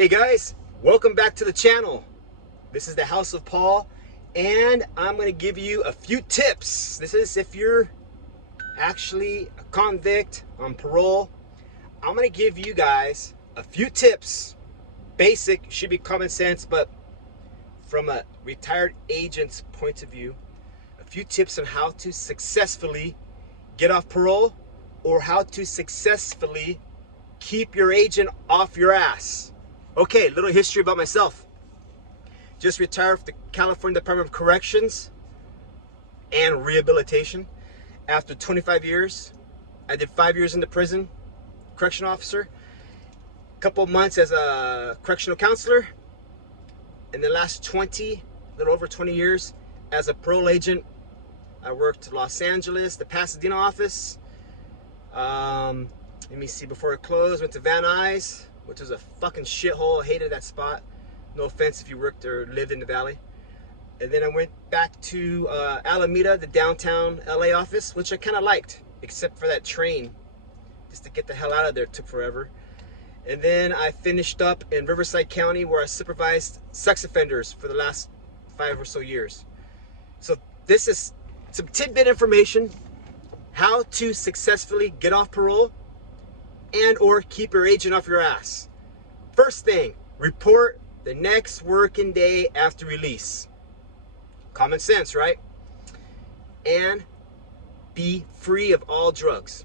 Hey guys, welcome back to the channel. This is the House of Paul, and I'm going to give you a few tips. This is if you're actually a convict on parole. I'm going to give you guys a few tips. Basic, should be common sense, but from a retired agent's point of view, a few tips on how to successfully get off parole or how to successfully keep your agent off your ass. Okay, little history about myself. Just retired from the California Department of Corrections and Rehabilitation. After 25 years, I did 5 years in the prison, correction officer, a couple of months as a correctional counselor, and the last 20, a little over 20 years, as a parole agent. I worked Los Angeles, the Pasadena office. Let me see, before it closed, went to Van Nuys, which was a fucking shithole. I hated that spot. No offense if you worked or lived in the valley. And then I went back to Alameda, the downtown LA office, which I kind of liked, except for that train. Just to get the hell out of there took forever. And then I finished up in Riverside County, where I supervised sex offenders for the last 5 or so years. So this is some tidbit information, how to successfully get off parole and or keep your agent off your ass. First thing, report the next working day after release. Common sense, right? And be free of all drugs.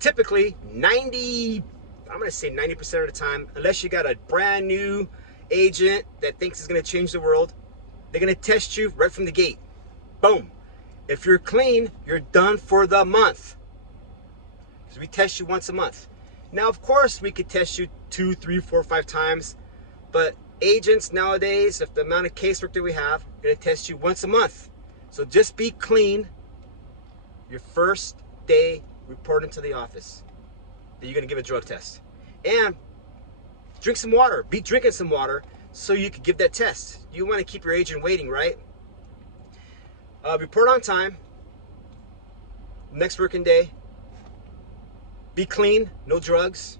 Typically, I'm going to say 90% of the time, unless you got a brand new agent that thinks it's going to change the world, they're going to test you right from the gate. Boom. If you're clean, you're done for the month. So we test you once a month. Now, of course, we could test you 2, 3, 4, 5 times, but agents nowadays, if the amount of casework that we have, are going to test you once a month. So just be clean your first day reporting to the office that you're going to give a drug test. And drink some water. Be drinking some water so you can give that test. You want to keep your agent waiting, right? Report on time. Next working day. Be clean, no drugs,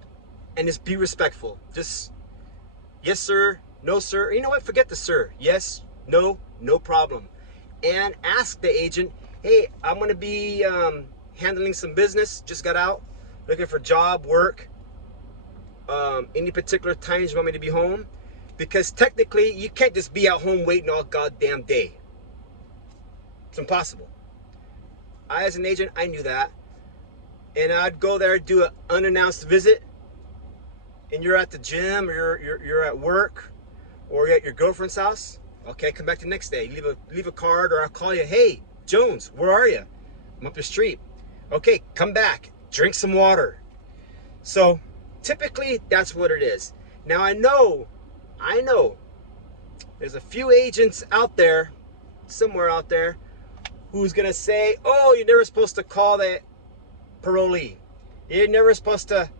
and just be respectful. Just, yes, sir, no, sir. You know what? Forget the sir. Yes, no, no problem. And ask the agent, hey, I'm going to be handling some business, just got out, looking for job, work, any particular times you want me to be home? Because technically, you can't just be at home waiting all goddamn day. It's impossible. I, as an agent, I knew that. And I'd go there, do an unannounced visit, and you're at the gym, or you're at work, or you're at your girlfriend's house. Okay, come back the next day. Leave a card, or I'll call you. Hey, Jones, where are you? I'm up the street. Okay, come back. Drink some water. So typically, that's what it is. Now I know, there's a few agents out there, somewhere out there, who's gonna say, "Oh, you're never supposed to call that parolee. You're never supposed to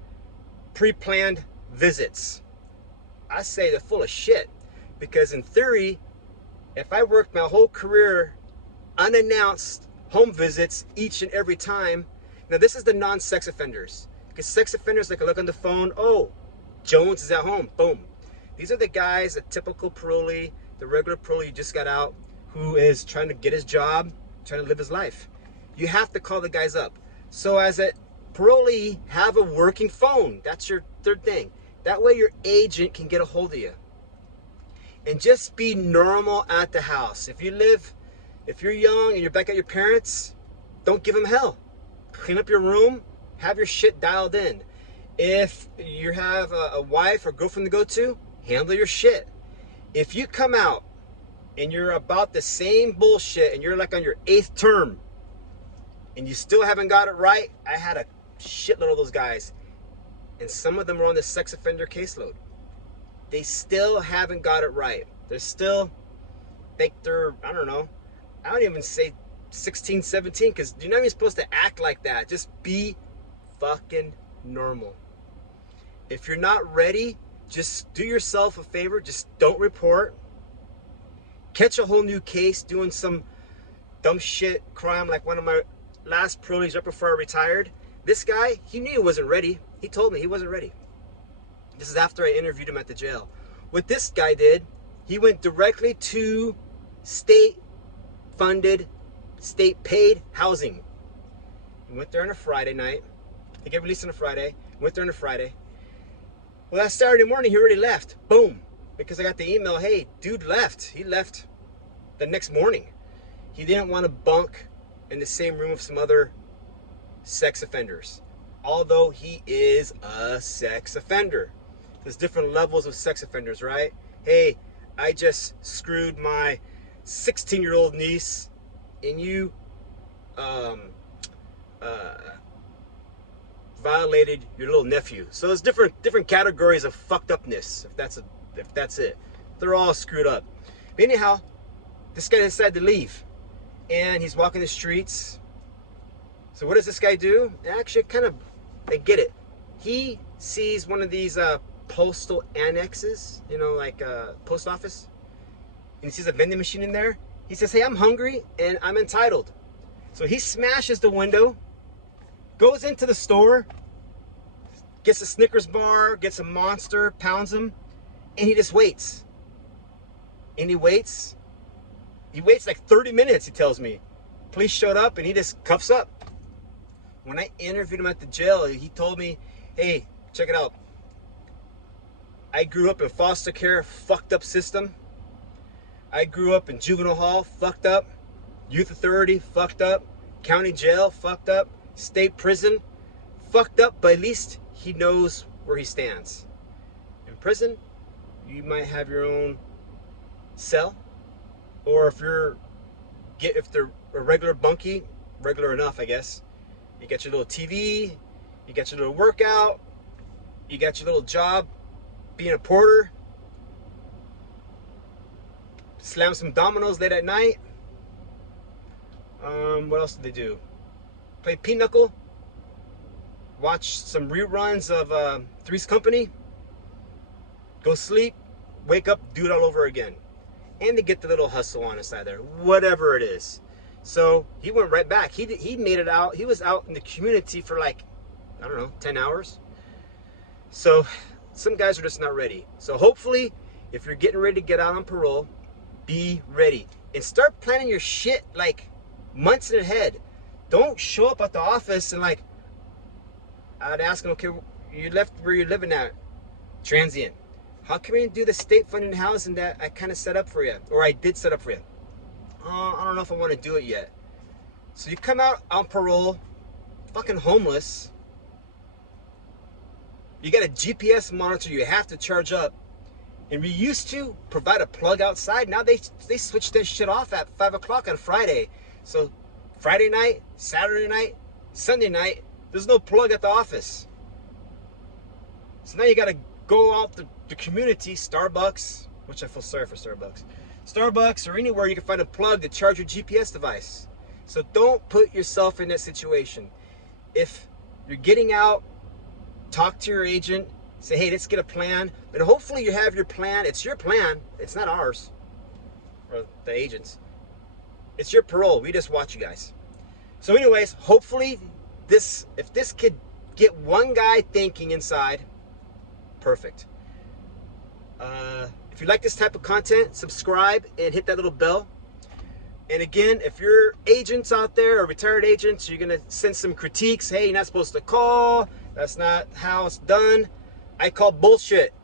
pre-planned visits." I say they're full of shit, because in theory, if I worked my whole career unannounced home visits each and every time, now this is the non-sex offenders, because sex offenders, they can look on the phone, oh, Jones is at home, boom. These are the guys, the typical parolee, the regular parolee who just got out, who is trying to get his job, trying to live his life. You have to call the guys up. So as a parolee, have a working phone. That's your third thing. That way your agent can get a hold of you. And just be normal at the house. If you're young and you're back at your parents', don't give them hell. Clean up your room, have your shit dialed in. If you have a wife or girlfriend to go to, handle your shit. If you come out and you're about the same bullshit and you're like on your 8th term, and you still haven't got it right, I had a shitload of those guys. And some of them are on the sex offender caseload. They still haven't got it right. They're still, they're, I don't even say 16, 17, because you're not even supposed to act like that. Just be fucking normal. If you're not ready, just do yourself a favor. Just don't report. Catch a whole new case doing some dumb shit crime like one of my last parolees right before I retired. This guy, he knew he wasn't ready. He told me he wasn't ready. This is after I interviewed him at the jail. What this guy did, he went directly to state-funded, state-paid housing. He went there on a Friday night. He get released on a Friday. Went there on a Friday. Well, that Saturday morning, he already left. Boom. Because I got the email, hey, dude left. He left the next morning. He didn't want to bunk in the same room with some other sex offenders. Although he is a sex offender. There's different levels of sex offenders, right? Hey, I just screwed my 16-year-old niece and you violated your little nephew. So there's different categories of fucked upness, if that's it. They're all screwed up. But anyhow, this guy decided to leave. And he's walking the streets. So what does this guy do? Actually, I get it. He sees one of these postal annexes, you know, like post office. And he sees a vending machine in there. He says, hey, I'm hungry and I'm entitled. So he smashes the window, goes into the store, gets a Snickers bar, gets a Monster, pounds them, and he just waits. And he waits. He waits like 30 minutes, he tells me. Police showed up and he just cuffs up. When I interviewed him at the jail, he told me, hey, check it out. I grew up in foster care, fucked up system. I grew up in juvenile hall, fucked up. Youth authority, fucked up. County jail, fucked up. State prison, fucked up, but at least he knows where he stands. In prison, you might have your own cell, or if they're a regular bunkie, regular enough, I guess, you got your little TV, you got your little workout, you got your little job being a porter, slam some dominoes late at night. What else did they do? Play pinochle, watch some reruns of Three's Company, go sleep, wake up, do it all over again. And they get the little hustle on the side there, whatever it is. So he went right back. He made it out. He was out in the community for like, I don't know, 10 hours. So some guys are just not ready. So hopefully, if you're getting ready to get out on parole, be ready. And start planning your shit like months ahead. Don't show up at the office and like, I'd ask them, okay, you left where you're living at, transient. How can we do the state funded housing that I kind of set up for you? Or I did set up for you? I don't know if I want to do it yet. So you come out on parole, fucking homeless. You got a GPS monitor you have to charge up. And we used to provide a plug outside. Now they switched this shit off at 5 o'clock on Friday. So Friday night, Saturday night, Sunday night, there's no plug at the office. So now you got to go out the community, Starbucks, which I feel sorry for Starbucks or anywhere you can find a plug to charge your GPS device. So don't put yourself in that situation. If you're getting out, talk to your agent, say, hey, let's get a plan. And hopefully you have your plan. It's your plan. It's not ours or the agent's. It's your parole. We just watch you guys. So anyways, hopefully if this could get one guy thinking inside, perfect. If you like this type of content, subscribe and hit that little bell. And again, if you're agents out there or retired agents, you're going to send some critiques. Hey, you're not supposed to call. That's not how it's done. I call bullshit.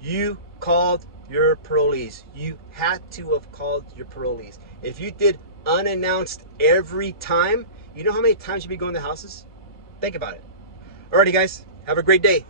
You called your parolees. You had to have called your parolees. If you did unannounced every time, you know how many times you'd be going to houses? Think about it. Alrighty, guys. Have a great day.